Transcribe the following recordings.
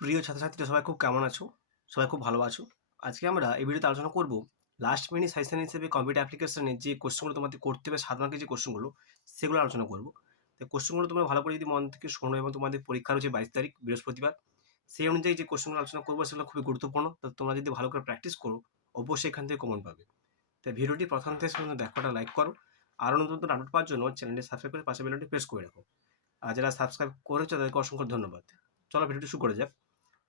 প্রিয় ছাত্রছাত্রীরা সবাই খুব কেমন আছো? সবাই খুব ভালো আছো? আজকে আমরা এই ভিডিওতে আলোচনা করব লাস্ট মিনিট সাজেশন হিসেবে কম্পিউটার অ্যাপ্লিকেশনে যে কোয়েশ্চেনগুলো তোমাদের করতে হবে ৭ মার্কের যে কোয়েশ্চেনগুলো সেগুলো আলোচনা করব। তো কোয়েশ্চেনগুলো তোমরা ভালো করে যদি মন থেকে শোনো এবং তোমাদের পরীক্ষা রয়েছে ২২ তারিখ বৃহস্পতিবার। সেই অনুযায়ী যে কোয়েশ্চেনগুলো আলোচনা করব সেগুলো খুবই গুরুত্বপূর্ণ। তো তোমরা যদি ভালো করে প্র্যাকটিস করো অবশ্যই এখান থেকে কমন পাবে। তাই ভিডিওটি প্রথম থেকে শেষ পর্যন্ত দেখাটা লাইক করো। আরও নতুন নতুন আপডেট পাওয়ার জন্য চ্যানেলটি সাবস্ক্রাইব করে পাশে বেল আইকনটি প্রেস করে রাখো। আর যারা সাবস্ক্রাইব করেছো তাদেরকে অসংখ্য ধন্যবাদ। চলো ভিডিওটি শুরু করা যাক।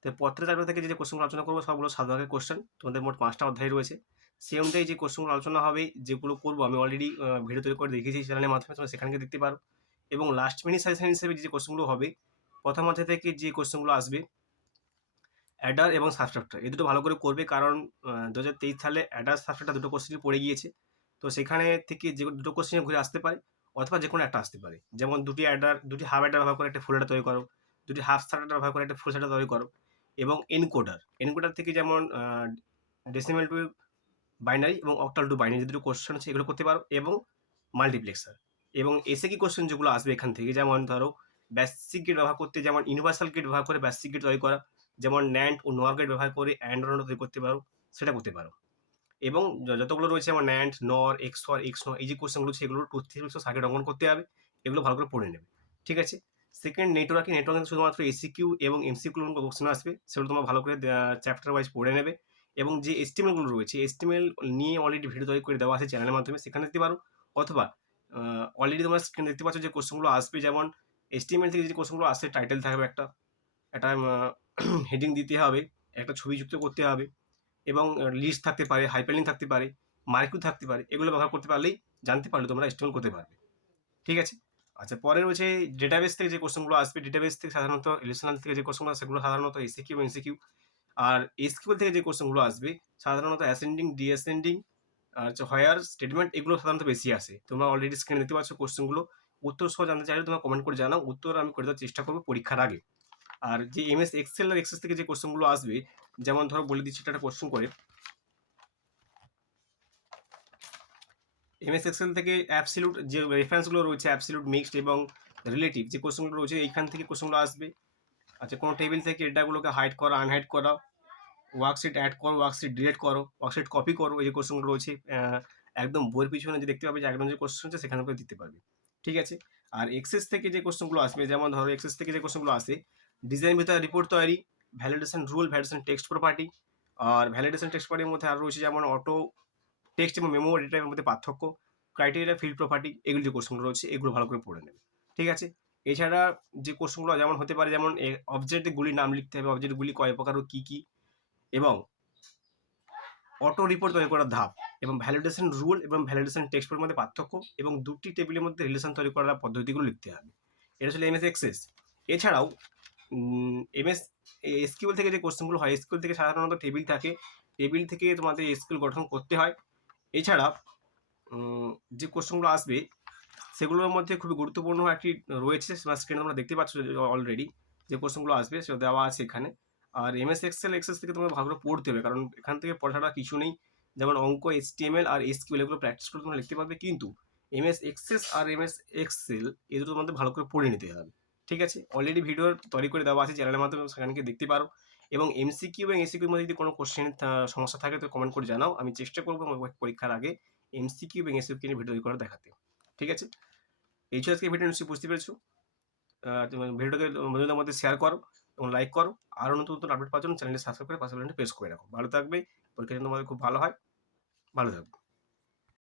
তো পত্রের চারপাশ থেকে যে কোশ্চেনগুলো আলোচনা করবো সবগুলো ৭ ভাগের কোশ্চেন। তোমাদের মোট ৫টা অধ্যায় রয়েছে। সেই অনুযায়ী যে কোশ্চেনগুলো আলোচনা হবে, যেগুলো করবো আমি অলরেডি ভিডিও তৈরি করে দেখিয়েছি চ্যানেলের মাধ্যমে, তোমরা সেখানে গিয়ে দেখতে পারো। এবং লাস্ট মিনিট সাজেশন হিসেবে যে কোশ্চেনগুলো হবে, প্রথম অধ্যায় থেকে যে কোশ্চেনগুলো আসবে অ্যাডার এবং সাবস্ট্রাক্টর এই দুটো ভালো করে করবে, কারণ ২০২৩ সালে অ্যাডার সাবস্ট্রাক্টর দুটো কোশ্চেনই পড়ে গিয়েছে। তো সেখানে থেকে যে দুটো কোশ্চেন ঘুরে আসতে পারে অথবা যে কোনো একটা আসতে পারে। যেমন দুটি হাফ অ্যাডার ব্যবহার করে একটা ফুল অ্যাডার তৈরি করো, দুটি হাফ সাবস্ট্রাক্টর ব্যবহার করে একটা ফুল অ্যাডার তৈরি করো। এবং এনকোডার থেকে যেমন ডেসিমেল টু বাইনারি এবং অক্টাল টু বাইনারি যে দুটো কোশ্চেন আছে এগুলো করতে পারো, এবং মাল্টিপ্লেক্সার। এবং এসে কি কোশ্চেন যেগুলো আসবে এখান থেকে, যেমন ধরো বেসিক গেট ব্যবহার করতে, যেমন ইউনিভার্সাল গেট ব্যবহার করে বেসিক গেট তৈরি করা, যেমন ন্যান্ড ও নোয়ার গেট ব্যবহার করে অ্যান্ড অর তৈরি করতে পারো, সেটা করতে পারো। এবং যতগুলো রয়েছে যেমন ন্যান্ড, নর, এক্সর, এক্সনর এই যে কোশ্চেনগুলো সেগুলো টুথ সার্কিট অঙ্কন করতে হবে। এগুলো ভালো করে পড়ে নেবে। ঠিক আছে? সেকেন্ড নেটওয়ার্কিং শুধুমাত্র এসিকিউ এবং এমসিকিউ কোশ্চেন আসবে, সেগুলো তোমরা ভালো করে চ্যাপ্টার ওয়াইজ পড়ে নেবে। এবং যে এস্টিমেল গুলো রয়েছে, এস্টিমেল নিয়ে অলরেডি ভিডিও তৈরি করে দেওয়া আছে চ্যানেলের মাধ্যমে, সেখানে দেখতে পারো। অথবা অলরেডি তোমরা স্ক্রিনে দেখতে পাচ্ছ যে কোশ্চেনগুলো আসবে, যেমন এস্টিমেল থেকে যে কোশ্চেনগুলো আসছে টাইটেল থাকবে একটা, একটা হেডিং দিতে হবে, একটা ছবি যুক্ত করতে হবে, এবং লিস্ট থাকতে পারে, হাইপারলিঙ্ক থাকতে পারে, মার্কিউ থাকতে পারে। এগুলো ব্যবহার করতে পারলেই, জানতে পারলে তোমরা এস্টিমেল করতে পারবে। ঠিক আছে? আচ্ছা, পরে রয়েছে ডেটাবেস থেকে যে কোশ্চেনগুলো আসবে, ডেটাবেস থেকে সাধারণত রিলেশনাল থেকে যে কোশ্চেনগুলো সেগুলো সাধারণত এসিকিউ এবং এমসিকিউ। আর এসকিউএল থেকে যে কোশ্চেনগুলো আসবে সাধারণত অ্যাসেন্ডিং, ডিঅ্যাসেন্ডিং আর হচ্ছে হোয়ার স্টেটমেন্ট, এগুলো সাধারণত বেশি আসে। তোমরা অলরেডি স্ক্রিনে দেখতে পাচ্ছ কোশ্চেনগুলো। উত্তর সহ জানতে চাইলে তোমরা কমেন্ট করে জানাও, উত্তর আমি করে দেওয়ার চেষ্টা করবো পরীক্ষার আগে। আর যে এমএস এক্সেল আর এক্সেস থেকে যে কোশ্চেনগুলো আসবে, যেমন ধরো বলে দিচ্ছি একটা কোশ্চেন করে, এমএস এক্সেল থেকে অ্যাবসলিউট যে রেফারেন্সগুলো রয়েছে, অ্যাবসলিউট, মিক্সড এবং রিলেটিভ যে কোশ্চেনগুলো রয়েছে, এইখান থেকে কোশ্চেনগুলো আসবে। আচ্ছা, কোনো টেবিল থেকে ডেটাগুলোকে হাইড করা, আনহাইড করা, ওয়ার্কশিট অ্যাড করো, ওয়ার্কশিট ডিলিট করো, ওয়ার্কশিট কপি করো, এই যে কোশ্চেনগুলো রয়েছে একদম বইয়ের পিছনে যে দেখতে পাবে যে একদম যে কোশ্চেন আছে সেখানে করে দিতে পারবে। ঠিক আছে? আর এক্সেস থেকে যে কোশ্চেনগুলো আসবে, যেমন ধরো এক্সেস থেকে যে কোশ্চেনগুলো আসে, ডিজাইন ভিতরে রিপোর্ট তৈরি, validation rule, validation text property. আর ভ্যালিডেশন টেক্সট প্রপার্টির মধ্যে আরও রয়েছে যেমন অটো টেক্সট এবং মেমো ডেটার মধ্যে পার্থক্য, ক্রাইটেরিয়া, ফিল্ড প্রপার্টি, এগুলো যে কোশ্চেনগুলো রয়েছে এগুলো ভালো করে পড়ে নেবে। ঠিক আছে? এছাড়া যে কোশ্চেনগুলো যেমন হতে পারে, যেমন অবজেক্টগুলির নাম লিখতে হবে, অবজেক্টগুলি কয় প্রকার ও কী কী, এবং অটো রিপোর্ট তৈরি করার ধাপ, এবং ভ্যালিডেশন রুল এবং ভ্যালিডেশন টেক্সটের মধ্যে পার্থক্য, এবং দুটি টেবিলের মধ্যে রিলেশন তৈরি করার পদ্ধতিগুলো লিখতে হবে। এটা ছিল এমএস এক্সেস। এছাড়াও এমএস এসকিউএল থেকে যে কোশ্চেনগুলো হয়, এসকিউএল থেকে সাধারণত টেবিল থাকে, টেবিল থেকে তোমাদের এসকিউএল গঠন করতে হয়। এছাড়া যে কোশ্চেনগুলো আসবে সেগুলোর মধ্যে খুবই গুরুত্বপূর্ণ একটি রয়েছে, স্ক্রিনে তোমরা দেখতে পাচ্ছ অলরেডি যে কোশ্চেনগুলো আসবে সেটা দেওয়া আছে এখানে। আর এমএস এক্সেল এক্সেস থেকে তোমাকে ভালো করে পড়তে হবে, কারণ এখান থেকে পড়াটা কিছু নেই। যেমন অঙ্ক, এইচটিএমএল আর এসকিউএল এগুলো প্র্যাকটিস করে তোমরা লিখতে পারবে, কিন্তু এমএস এক্সেস আর এমএস এক্সেল এই দুটোর মধ্যে ভালো করে পড়ে নিতে হবে। ঠিক আছে? অলরেডি ভিডিও তৈরি করে দেওয়া আছে চ্যানেলের মাধ্যমে, সেখানে গিয়ে দেখতে পারো। এবং এমসিকিউ এবং এসিকিউর মধ্যে যদি কোনো কোশ্চেনের সমস্যা থাকে তো কমেন্ট করে জানাও, আমি চেষ্টা করবো পরীক্ষার আগে এমসিকিউ এবং এসিকিউ নিয়ে ভিডিও তৈরি করে দেখাতে। ঠিক আছে? এই ছিল আজকে ভিডিও, নিশ্চয়ই বুঝতে পেরেছো। ভিডিওটাকে বন্ধুদের মধ্যে শেয়ার করো এবং লাইক করো। আরও নতুন নতুন আপডেট পাওয়ার জন্য চ্যানেলটি সাবস্ক্রাইব করে পাশে বেল আইকনটি প্রেস করে রাখো। ভালো থাকবে, পরীক্ষার জন্য তোমাদের খুব ভালো হয়। ভালো থাকবে।